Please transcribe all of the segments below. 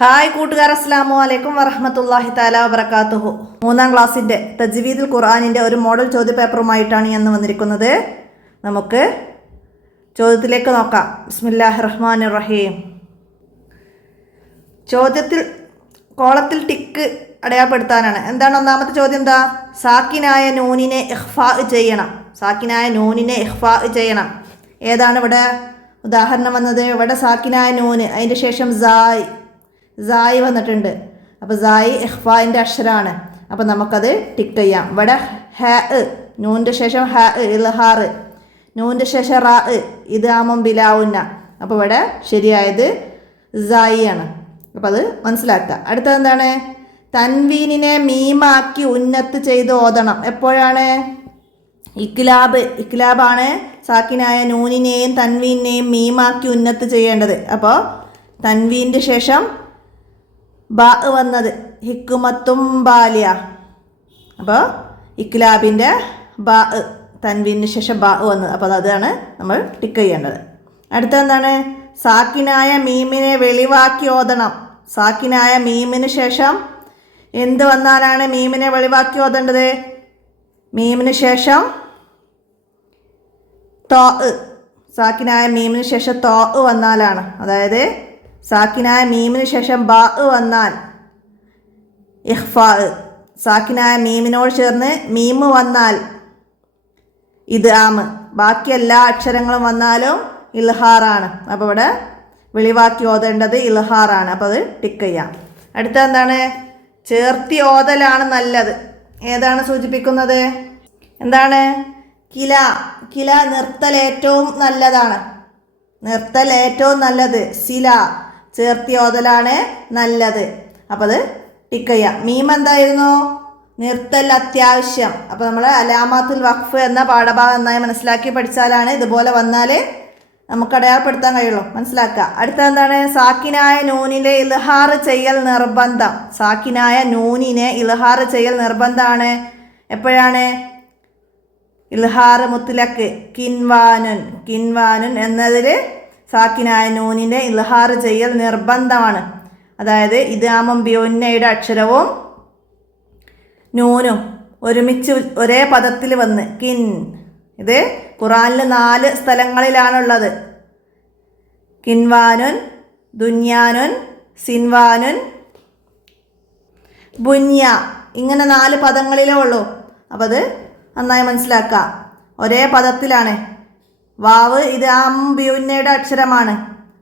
Hi കൂട്ടുകാർ, അസ്സലാമു അലൈക്കും വറഹ്മത്തുള്ളാഹി തആല വബറകാതുഹു. 3ാം ക്ലാസ്സിൻ്റെ തജ്വീദുൽ ഖുർആനിൻ്റെ ഒരു മോഡൽ ചോദ്യപേപ്പറുമായിട്ടാണ് ഞാൻ വന്നിരിക്കുന്നത്. നമുക്ക് ചോദ്യത്തിലേക്ക് നോക്കാം. ബിസ്മില്ലാഹിർ റഹ്മാനിർ റഹീം. ചോദ്യത്തിൽ കോളത്തിൽ ടിക്ക് അടയാളപ്പെടുത്താനാണ്. എന്താണ് ഒന്നാമത്തെ ചോദ്യം? എന്താ? സാക്കിനായ നൂനിനെ ഇഖ്ഫാ ചെയ്യണം. സാക്കിനായ നൂനിനെ ഇഖ്ഫാ ചെയ്യണം. ഏതാണ് ഇവിടെ ഉദാഹരണം വന്നത്? ഇവിടെ സാക്കിനായ നൂന്, അതിൻ്റെ ശേഷം സായി വന്നിട്ടുണ്ട്. അപ്പോൾ സായി ഇഖ്ഫാൻ്റെ അക്ഷരമാണ്. അപ്പോൾ നമുക്കത് ടിക്ക് ചെയ്യാം. ഇവിടെ ഹ, നൂൻ്റെ ശേഷം ഹ ഇൽഹാർ, നൂൻ്റെ ശേഷം റാ ഇദ്ഗാമും ബിലാഉന്ന. അപ്പോൾ ഇവിടെ ശരിയായത് സായി ആണ്. അപ്പോൾ അത് മനസ്സിലാക്കുക. അടുത്തത് എന്താണ്? തൻവീനിനെ മീമാക്കി ഉന്നത്ത് ചെയ്ത് ഓതണം. എപ്പോഴാണ്? ഇക്ലാബാണ് സാക്കിനായ നൂനിനെയും തൻവീനെയും മീമാക്കി ഉന്നത്ത് ചെയ്യേണ്ടത്. അപ്പോൾ തൻവീൻ്റെ ശേഷം ബ വന്നത് ഹിക്കുമത്തും ബാലിയ. അപ്പോൾ ഇക്ലാബിൻ്റെ ബ, തൻവീന് ശേഷം ബ വന്നത്. അപ്പോൾ അതാണ് നമ്മൾ ടിക്ക് ചെയ്യേണ്ടത്. അടുത്തെന്താണ്? സാക്കിനായ മീമിനെ വെളിവാക്കി ഓതണം. സാക്കിനായ മീമിന് ശേഷം എന്ത് വന്നാലാണ് മീമിനെ വെളിവാക്കി ഓതേണ്ടത്? മീമിന് ശേഷം തോ, സാക്കിനായ മീമിന് ശേഷം തോ വന്നാലാണ്. അതായത് സാക്കിനായ മീമിന് ശേഷം ബ വന്നാൽ ഇഖ്ഫാ, സാക്കിനായ മീമിനോട് ചേർന്ന് മീമ് വന്നാൽ ഇദ്ഗാമ്, ബാക്കി എല്ലാ അക്ഷരങ്ങളും വന്നാലും ഇൽഹാറാണ്. അപ്പോൾ ഇവിടെ വെളിവാക്കി ഓതേണ്ടത് ഇൽഹാറാണ്. അപ്പോൾ അത് ടിക്ക് ചെയ്യാം. അടുത്ത എന്താണ്? ചേർത്തി ഓതലാണ് നല്ലത്. ഏതാണ് സൂചിപ്പിക്കുന്നത്? എന്താണ്? കില നിർത്തൽ ഏറ്റവും നല്ലതാണ്. നിർത്തൽ ഏറ്റവും നല്ലത്. സില ചേർത്തി ഓതലാണ് നല്ലത്. അപ്പോൾ അത് ടിക്ക് ചെയ്യാം. മീം എന്തായിരുന്നു? നിർത്തൽ അത്യാവശ്യം. അപ്പോൾ നമ്മൾ അലാമാത്തുൽ വഖഫ് എന്ന പാഠഭാഗം നന്നായി മനസ്സിലാക്കി പഠിച്ചാലാണ് ഇതുപോലെ വന്നാൽ നമുക്ക് അടയാളപ്പെടുത്താൻ കഴിയുള്ളൂ. മനസ്സിലാക്കുക. അടുത്ത എന്താണ്? സാക്കിനായ നൂനിലെ ഇൽഹാർ ചെയ്യൽ നിർബന്ധം. സാക്കിനായ നൂനിനെ ഇൽഹാർ ചെയ്യൽ നിർബന്ധമാണ്. എപ്പോഴാണ്? ഇൽഹാർ മുത്ലക്ക് കിൻവാനുൻ എന്നതിൽ സാക്കിനായ നൂനിൻ്റെ ഇൽഹാർ ചെയ്യൽ നിർബന്ധമാണ്. അതായത് ഇദ്ഗാമും ബിഉന്നയുടെ അക്ഷരവും നൂനും ഒരുമിച്ച് ഒരേ പദത്തിൽ വന്ന് ഇത് ഖുറാനിൽ 4 സ്ഥലങ്ങളിലാണുള്ളത്. കിൻവാനുൻ, ദുന്യാനുൻ, സിൻവാനുൻ, ബുന്യ, ഇങ്ങനെ 4 പദങ്ങളിലേ ഉള്ളൂ. അപ്പോൾ അത് നന്നായി മനസ്സിലാക്കുക. ഒരേ പദത്തിലാണ്. വാവ് ഇദ്ഗാം ബിഉന്നയുടെ അക്ഷരമാണ്.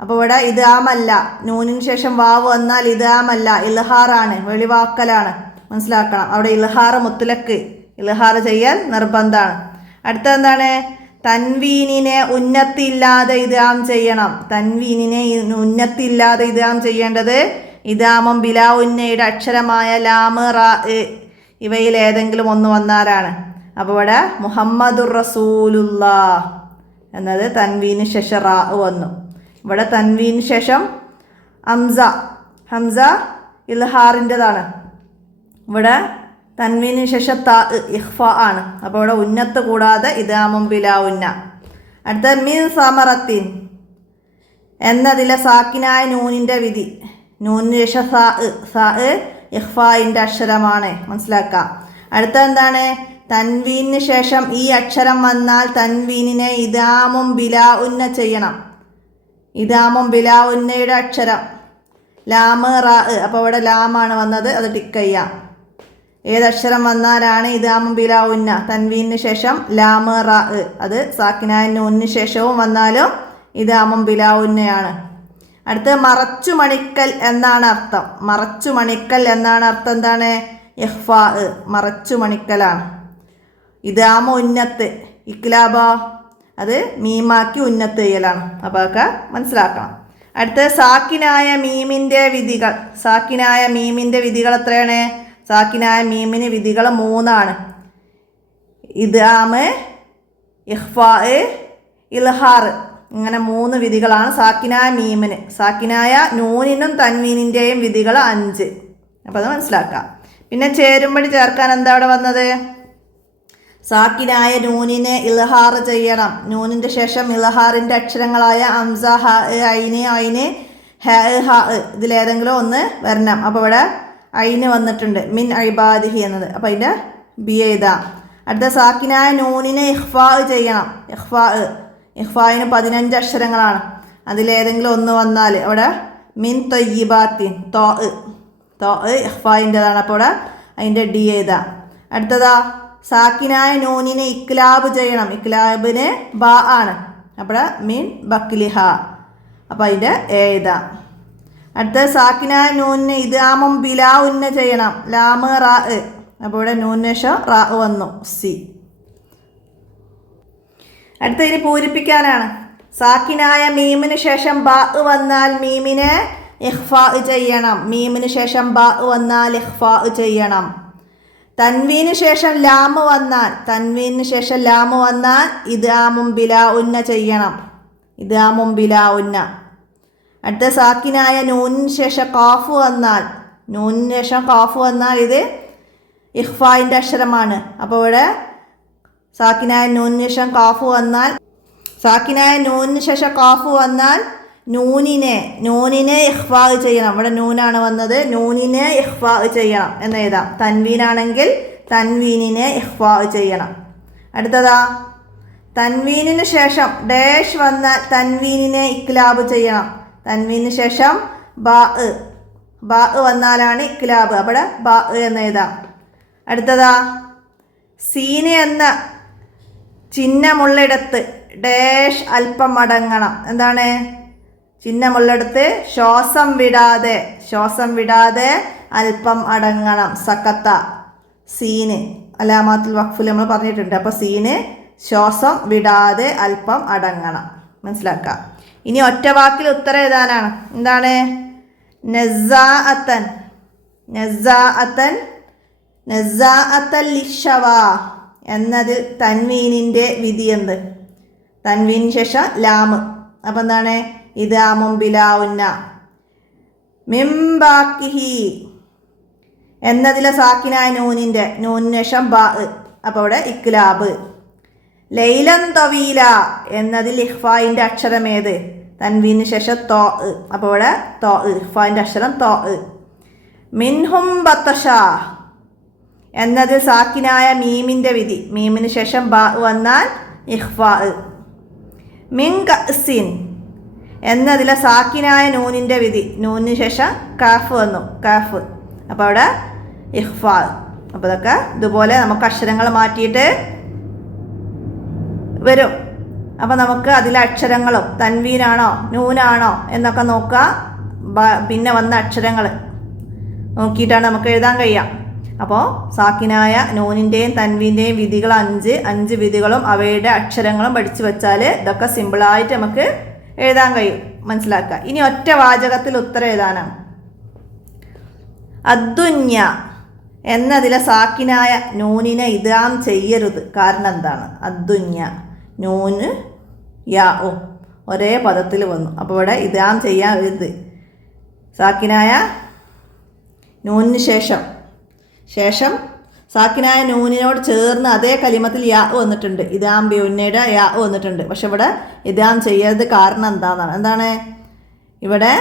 അപ്പോൾ ഇവിടെ ഇദ്ഗാമല്ല. നൂനിന് ശേഷം വാവ് വന്നാൽ ഇദ്ഗാമല്ല, ഇൽഹാറാണ്, വെളിവാക്കലാണ്. മനസ്സിലാക്കണം. അവിടെ ഇൽഹാർ മുത്ലക്ക്, ഇൽഹാർ ചെയ്യാൻ നിർബന്ധമാണ്. അടുത്ത എന്താണ്? തൻവീനിനെ ഉന്നത്തില്ലാതെ ഇദ്ഗാം ചെയ്യണം. തൻവീനിനെ ഉന്നത്തില്ലാതെ ഇദ്ഗാം ചെയ്യേണ്ടത് ഇദ്ഗാമും ബിലാഉന്നയുടെ അക്ഷരമായ ലാമ്, റാ ഇവയിൽ ഏതെങ്കിലും ഒന്ന് വന്നാലാണ്. അപ്പോൾ ഇവിടെ മുഹമ്മദുർ റസൂലുള്ളാഹ് എന്നത് തൻവീന് ശേഷം റാ വന്നു. ഇവിടെ തൻവീന് ശേഷം ഹംസ ഇൽഹാറിൻ്റെതാണ്. ഇവിടെ തൻവീന് ശേഷം ത ഇഖ്ഫാ ആണ്. അപ്പോൾ ഇവിടെ ഉന്നത്ത് കൂടാതെ ഇദ്ഗാമും ബിലാഉന്ന. അടുത്ത മിൻ സമറത്തിൻ എന്നതിലെ സാക്കിനായ നൂനിൻ്റെ വിധി. നൂനിന് ശേഷം സാ ഇഖ്ഫായിൻ്റെ അക്ഷരമാണ്. മനസ്സിലാക്കാം. അടുത്ത എന്താണ്? തൻവീന് ശേഷം ഈ അക്ഷരം വന്നാൽ തൻവീനിനെ ഇദ്ഗാമും ബിലാഉന്ന ചെയ്യണം. ഇദ്ഗാമും ബിലാഉന്നയുടെ അക്ഷരം ലാമ്, റാ. അപ്പോൾ ഇവിടെ ലാമാണ് വന്നത്. അത് ടിക്ക് ചെയ്യാം. ഏതക്ഷരം വന്നാലാണ് ഇദ്ഗാമും ബിലാഉന്ന? തൻവീനിന് ശേഷം ലാമ്, റാ. അത് സാക്കിനായ നൂനിന് ശേഷവും വന്നാലും ഇദ്ഗാമും ബിലാഉന്നയാണ്. അടുത്ത് മറച്ചു മണിക്കൽ എന്നാണ് അർത്ഥം. മറച്ചു മണിക്കൽ എന്നാണ് അർത്ഥം. എന്താണ്? ഇഖ്ഫാ, മറച്ചു മണിക്കലാണ്. ഇദ്ഗാമ ഉന്നത്ത്, ഇക്ലാബോ അത് മീമാക്കി ഉന്നത്ത് ചെയ്യലാണ്. അപ്പോൾ അതൊക്കെ മനസ്സിലാക്കണം. അടുത്ത് സാക്കിനായ മീമിൻ്റെ വിധികൾ. സാക്കിനായ മീമിൻ്റെ വിധികൾ എത്രയാണ്? സാക്കിനായ മീമിന് വിധികൾ 3 ഇദ്ഗാമ്, ഇഖ്ഫാ, ഇൽഹാർ. ഇങ്ങനെ 3 വിധികളാണ് സാക്കിനായ മീമിന്. സാക്കിനായ നൂനിനും തൻവീനിൻ്റെയും വിധികൾ 5. അപ്പോൾ അത് മനസ്സിലാക്കാം. പിന്നെ ചേരുമ്പടി ചേർക്കാൻ എന്താ അവിടെ വന്നത്? സാക്കിനായ നൂനിനെ ഇൽഹാർ ചെയ്യണം. നൂനിൻ്റെ ശേഷം ഇൽഹാറിൻ്റെ അക്ഷരങ്ങളായ ഹംസ, ഹ, ഐന്, ഹ ഹ ഇതിലേതെങ്കിലും ഒന്ന് വരണം. അപ്പോൾ ഇവിടെ ഐന് വന്നിട്ടുണ്ട് മിൻ ഇബാദിഹി എന്നത്. അപ്പോൾ അതിൻ്റെ ബി എഴുതാം. അടുത്ത സാക്കിനായ നൂനിനെ ഇഖ്ഫാ ചെയ്യണം. ഇഖ്ഫായിന് 15 അക്ഷരങ്ങളാണ്. അതിലേതെങ്കിലും ഒന്ന് വന്നാൽ അവിടെ മിൻ തൊയ്യിബാത്തിൻ തോ ഇഖ്ഫായിൻ്റെതാണ്. അപ്പോൾ ഇവിടെ അതിൻ്റെ ഡി എഴുതാം. അടുത്തതാ സാക്കിനായ നൂനിനെ ഇക്ലാബ് ചെയ്യണം. ഇക്ലാബിന് ബ ആണ്. അപ്പോൾ മിൻ ബക്ലിഹ. അപ്പോൾ അതിൻ്റെ എഴുതാം. അടുത്ത സാക്കിനായ നൂനിനെ ഇദ്ഗാമും ബിലാ ഉന്ന ചെയ്യണം. ലാമ് റാ. അപ്പോൾ ഇവിടെ നൂനിന് ശേഷം റാ വന്നു സി. അടുത്ത ഇനി പൂരിപ്പിക്കാനാണ്. സാക്കിനായ മീമിന് ശേഷം ബ വന്നാൽ മീമിനെ ഇഖ്ഫാ ചെയ്യണം. മീമിന് ശേഷം ബ വന്നാൽ ഇഖ്ഫാ ചെയ്യണം. തൻവീന് ശേഷം ലാമ് വന്നാൽ ഇദ്ഗാമും ബിലാ ഉന്ന ചെയ്യണം. ഇദ്ഗാമും ബിലാ ഉന്ന. അടുത്ത സാക്കിനായ നൂനിന് ശേഷം ഖാഫ് വന്നാൽ ഇത് ഇഖ്ഫായിൻ്റെ അക്ഷരമാണ്. അപ്പോൾ ഇവിടെ സാക്കിനായ നൂനിന് ശേഷം ഖാഫ് വന്നാൽ നൂനിനെ ഇഖ്ഫാ ചെയ്യണം. ഇവിടെ നൂനാണ് വന്നത്. നൂനിനെ ഇഖ്ഫാ ചെയ്യണം എന്ന് എഴുതാം. തൻവീനാണെങ്കിൽ തൻവീനിനെ ഇഖ്ഫാ ചെയ്യണം. അടുത്തതാ തൻവീനിന് ശേഷം ഡാഷ് വന്നാൽ തൻവീനിനെ ഇക്ലാബ് ചെയ്യണം. തൻവീനിന് ശേഷം ബ വന്നാലാണ് ഇക്ലാബ്. അവിടെ ബ എന്ന് എഴുതാം. അടുത്തതാ സീന് എന്ന ചിഹ്നമുള്ളിടത്ത് ഡാഷ് അല്പം അടങ്ങണം. എന്താണ് ചിഹ്നമുള്ളിടത്ത്? ശ്വാസം വിടാതെ അല്പം അടങ്ങണം. സക്കത്ത സീന് അലാമാത്തുൽ വഖഫിൽ നമ്മൾ പറഞ്ഞിട്ടുണ്ട്. അപ്പോൾ സീന് ശ്വാസം വിടാതെ അല്പം അടങ്ങണം. മനസ്സിലാക്കാം. ഇനി ഒറ്റ വാക്കിൽ ഉത്തരം എഴുതാനാണ്. എന്താണ്? നസ്സാഅത്തൻ ലിശവാ എന്നതിൽ തൻവീനിൻ്റെ വിധി എന്ത്? തൻവീനിന് ശേഷം ലാമ്. അപ്പം എന്താണ്? ഇദ്ഗാമും ബിലാ ഉന്ന. മിംബാക്കിഹി എന്നതിലെ സാക്കിനായ നൂനിന് ശേഷം ബ. അപ്പോൾ ഇവിടെ ഇക്ലാബ്. ലൈലൻ തവീല എന്നതിൽ ഇഖ്ഫായിൻ്റെ അക്ഷരം ഏത്? തൻവീന് ശേഷം തോ. അപ്പോൾ ഇവിടെ തോ ഇഖ്ഫായിൻ്റെ അക്ഷരം തോ. മിൻഹും ബത്തഷ എന്നതിൽ സാക്കിനായ മീമിൻ്റെ വിധി. മീമിന് ശേഷം ബ വന്നാൽ ഇഖ്ഫാ. മിൻ കഅ്സിൻ എന്നതിലെ സാക്കിനായ നൂനിൻ്റെ വിധി. നൂനിന് ശേഷം കാഫ് വന്നു. കാഫ്. അപ്പോൾ അവിടെ ഇഖ്ഫാ. അപ്പോൾ ഇതൊക്കെ ഇതുപോലെ നമുക്ക് അക്ഷരങ്ങൾ മാറ്റിയിട്ട് വരും. അപ്പോൾ നമുക്ക് അതിലെ അക്ഷരങ്ങളും തൻവീനാണോ നൂനാണോ എന്നൊക്കെ നോക്കുക. പിന്നെ വന്ന അക്ഷരങ്ങൾ നോക്കിയിട്ടാണ് നമുക്ക് എഴുതാൻ കഴിയുക. അപ്പോൾ സാക്കിനായ നൂനിൻ്റെയും തൻവീൻ്റെയും വിധികൾ 5 വിധികളും അവയുടെ അക്ഷരങ്ങളും പഠിച്ചു വെച്ചാൽ ഇതൊക്കെ സിമ്പിളായിട്ട് നമുക്ക് എഴുതാൻ കഴിയും. മനസ്സിലാക്കുക. ഇനി ഒറ്റ വാചകത്തിൽ ഉത്തരം എഴുതാനാണ്. അദ്ദുന്യ എന്നതിലെ സാക്കിനായ നൂനിനെ ഇദ്ഗാം ചെയ്യരുത്. കാരണം എന്താണ്? അദ്ദുന്യ നൂന് യാഉ ഒരേ പദത്തിൽ വന്നു. അപ്പോൾ ഇവിടെ ഇദ്ഗാം ചെയ്യരുത്. സാക്കിനായ നൂനിന് ശേഷം സാക്കിനായ നൂനിനോട് ചേർന്ന് അതേ കലിമത്തിൽ യാ വന്നിട്ടുണ്ട്. ഇദ്ഗാം ബിഉന്നയുടെ യാ വന്നിട്ടുണ്ട്. പക്ഷെ ഇവിടെ ഇദ്ഗാം ചെയ്യരുത്. കാരണം എന്താണ്? ഇവിടെ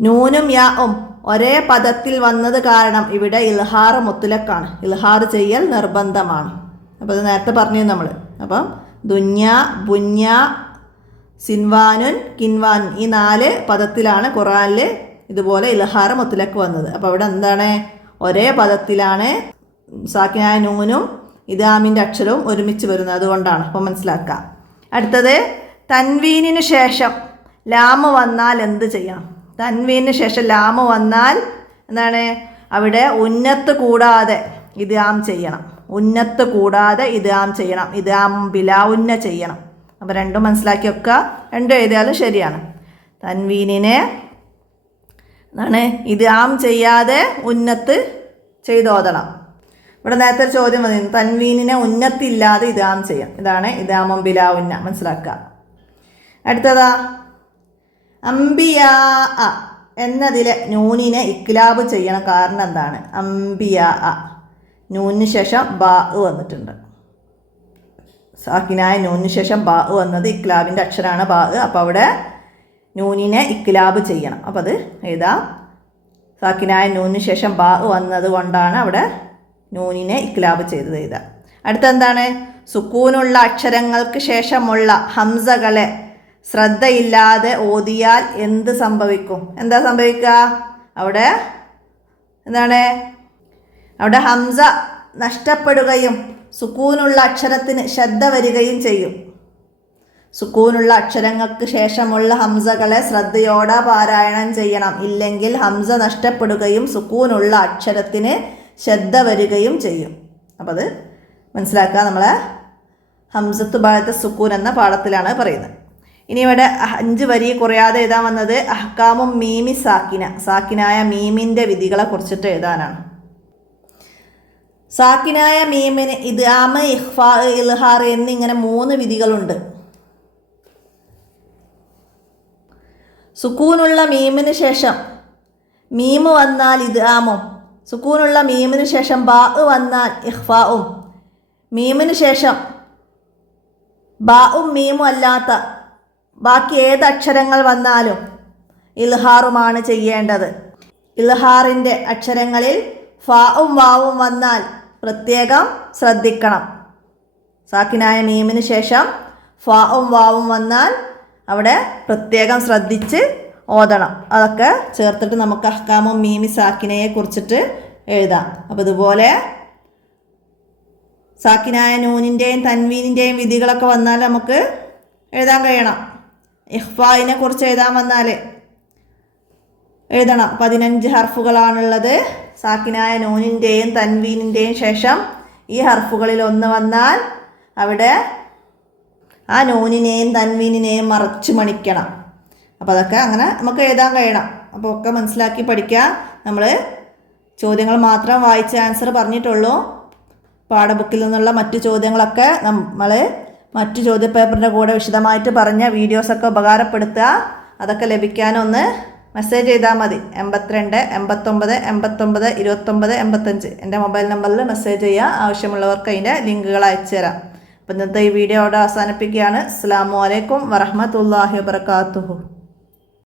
നൂനും യാവും ഒരേ പദത്തിൽ വന്നത് കാരണം ഇവിടെ ഇൽഹാർ മുത്ലക്കാണ്. ഇൽഹാർ ചെയ്യൽ നിർബന്ധമാണ്. അപ്പോൾ ഇത് നേരത്തെ പറഞ്ഞു നമ്മൾ. അപ്പം ദുന്യ, ബുന്യ, സിൻവാനുൻ, കിൻവാനുൻ ഈ 4 പദത്തിലാണ് ഖുർആനിൽ ഇതുപോലെ ഇൽഹാർ മുത്ലക്ക് വന്നത്. അപ്പോൾ അവിടെ എന്താണ്? ഒരേ പദത്തിലാണ് സാക്കിനായ നൂനും ഇദ്ഗാമിൻ്റെ അക്ഷരവും ഒരുമിച്ച് വരുന്നത്. അതുകൊണ്ടാണ്. അപ്പോൾ മനസ്സിലാക്കാം. അടുത്തത് തൻവീനിന് ശേഷം ലാമ് വന്നാൽ എന്ത് ചെയ്യണം? തൻവീനിന് ശേഷം ലാമ് വന്നാൽ എന്താണ്? അവിടെ ഉന്നത്ത് കൂടാതെ ഇദ്ഗാം ചെയ്യണം. ഇദ്ഗാം ബിലാ ഉന്ന ചെയ്യണം. അപ്പോൾ രണ്ടും മനസ്സിലാക്കി വെക്കുക. രണ്ടും എഴുതിയാലും ശരിയാണ്. തൻവീനിനെ എന്താണ്? ഇദ്ഗാം ചെയ്യാതെ ഉന്നത്ത് ചെയ്തോതണം. ഇവിടെ നേരത്തെ ചോദ്യം വന്നിരുന്നു. തൻവീനിനെ ഉന്നത്തില്ലാതെ ഇദ്ഗാം ചെയ്യാം. ഇതാണ് ഇദ്ഗാമും ബിലാ ഉന്ന. മനസ്സിലാക്കുക. അടുത്തതാ അംബിയാ എന്നതിലെ നൂനിനെ ഇക്ലാബ് ചെയ്യണം. കാരണം എന്താണ്? അംബിയാ നൂനിന് ശേഷം ബാ വന്നിട്ടുണ്ട്. സാക്കിനായ നൂനിന് ശേഷം ബാ വന്നത് ഇക്ലാബിൻ്റെ അക്ഷരമാണ് ബാ. അപ്പോൾ അവിടെ നൂനിനെ ഇക്ലാബ് ചെയ്യണം. അപ്പോൾ അത് എഴുതാം. സാക്കിനായ നൂനിന് ശേഷം ബാ വന്നത് കൊണ്ടാണ് അവിടെ നൂനിനെ ഇക്ലാബ് ചെയ്തത് എഴുതാം. അടുത്തെന്താണ്? സുക്കൂനുള്ള അക്ഷരങ്ങൾക്ക് ശേഷമുള്ള ഹംസകളെ ശ്രദ്ധയില്ലാതെ ഓതിയാൽ എന്ത് സംഭവിക്കും? എന്താ സംഭവിക്കുക? അവിടെ എന്താണ്? അവിടെ ഹംസ നഷ്ടപ്പെടുകയും സുക്കൂനുള്ള അക്ഷരത്തിന് ശ്രദ്ധ വരികയും ചെയ്യും. സുക്കൂനുള്ള അക്ഷരങ്ങൾക്ക് ശേഷമുള്ള ഹംസകളെ ശ്രദ്ധയോടെ പാരായണം ചെയ്യണം. ഇല്ലെങ്കിൽ ഹംസ നഷ്ടപ്പെടുകയും സുക്കൂനുള്ള അക്ഷരത്തിന് ശ്രദ്ധ വരികയും ചെയ്യും. അപ്പോൾ അത് മനസ്സിലാക്കുക. നമ്മളെ ഹംസത്ത് ബഅദ സുക്കൂൻ എന്ന പാഠത്തിലാണ് പറയുന്നത്. ഇനി ഇവിടെ 5 വരി കുറയാതെ എഴുതാൻ വന്നത് അഹ്കാമും മീമി സാക്കിന, സാക്കിനായ മീമിൻ്റെ വിധികളെ കുറിച്ചിട്ട് എഴുതാനാണ്. സാക്കിനായ മീമിന് ഇദ്ഗാം, ഇഖ്ഫാ, ഇൽഹാർ എന്നിങ്ങനെ 3 വിധികളുണ്ട്. സുക്കൂനുള്ള മീമിന് ശേഷം മീമ് വന്നാൽ ഇദ്ഗാമും, സുക്കൂനുള്ള മീമിന് ശേഷം ബാ വന്നാൽ ഇഖ്ഫാവും, മീമിന് ശേഷം ബാവും മീമും അല്ലാത്ത ബാക്കി ഏത് അക്ഷരങ്ങൾ വന്നാലും ഇൽഹാറുമാണ് ചെയ്യേണ്ടത്. ഇൽഹാറിൻ്റെ അക്ഷരങ്ങളിൽ ഫാവും വാവും വന്നാൽ പ്രത്യേകം ശ്രദ്ധിക്കണം. സാക്കിനായ മീമിന് ശേഷം ഫാവും വാവും വന്നാൽ അവിടെ പ്രത്യേകം ശ്രദ്ധിച്ച് ഓതണം. അതൊക്കെ ചേർത്തിട്ട് നമുക്ക് അഹ്കാമും മീമി സാക്കിനയെ കുറിച്ചിട്ട് എഴുതാം. അപ്പോൾ ഇതുപോലെ സാക്കിനായ നൂനിൻ്റെയും തൻവീനിൻ്റെയും വിധികളൊക്കെ വന്നാൽ നമുക്ക് എഴുതാൻ കഴിയണം. ഇഖ്ഫായിനെ കുറിച്ച് എഴുതാൻ വന്നാൽ എഴുതണം. 15 ഹർഫുകളാണുള്ളത്. സാക്കിനായ നൂനിൻ്റെയും തൻവീനിൻ്റെയും ശേഷം ഈ ഹർഫുകളിൽ ഒന്ന് വന്നാൽ അവിടെ ആ നൂനിനെയും തൻവീനിനെയും മറച്ചു മണിക്കണം. അപ്പോൾ അതൊക്കെ അങ്ങനെ നമുക്ക് എഴുതാൻ കഴിയണം. അപ്പോൾ ഒക്കെ മനസ്സിലാക്കി പഠിക്കുക. നമ്മൾ ചോദ്യങ്ങൾ മാത്രം വായിച്ച് ആൻസർ പറഞ്ഞിട്ടുള്ളൂ. പാഠബുക്കിൽ നിന്നുള്ള മറ്റു ചോദ്യങ്ങളൊക്കെ നമ്മൾ മറ്റു ചോദ്യപേപ്പറിൻ്റെ കൂടെ വിശദമായിട്ട് പറഞ്ഞ വീഡിയോസൊക്കെ ഉപകാരപ്പെടുത്തുക. അതൊക്കെ ലഭിക്കാനൊന്ന് മെസ്സേജ് ചെയ്താൽ മതി. 82 89 89 29 85 എൻ്റെ മൊബൈൽ നമ്പറിൽ മെസ്സേജ് ചെയ്യുക. ആവശ്യമുള്ളവർക്ക് അതിൻ്റെ ലിങ്കുകൾ അയച്ചു തരാം. അപ്പോൾ ഇന്നത്തെ ഈ വീഡിയോ അവിടെ അവസാനിപ്പിക്കുകയാണ്. അസ്സലാമു അലൈക്കും വറഹ്മത്തുള്ളാഹി വബറകാതുഹു.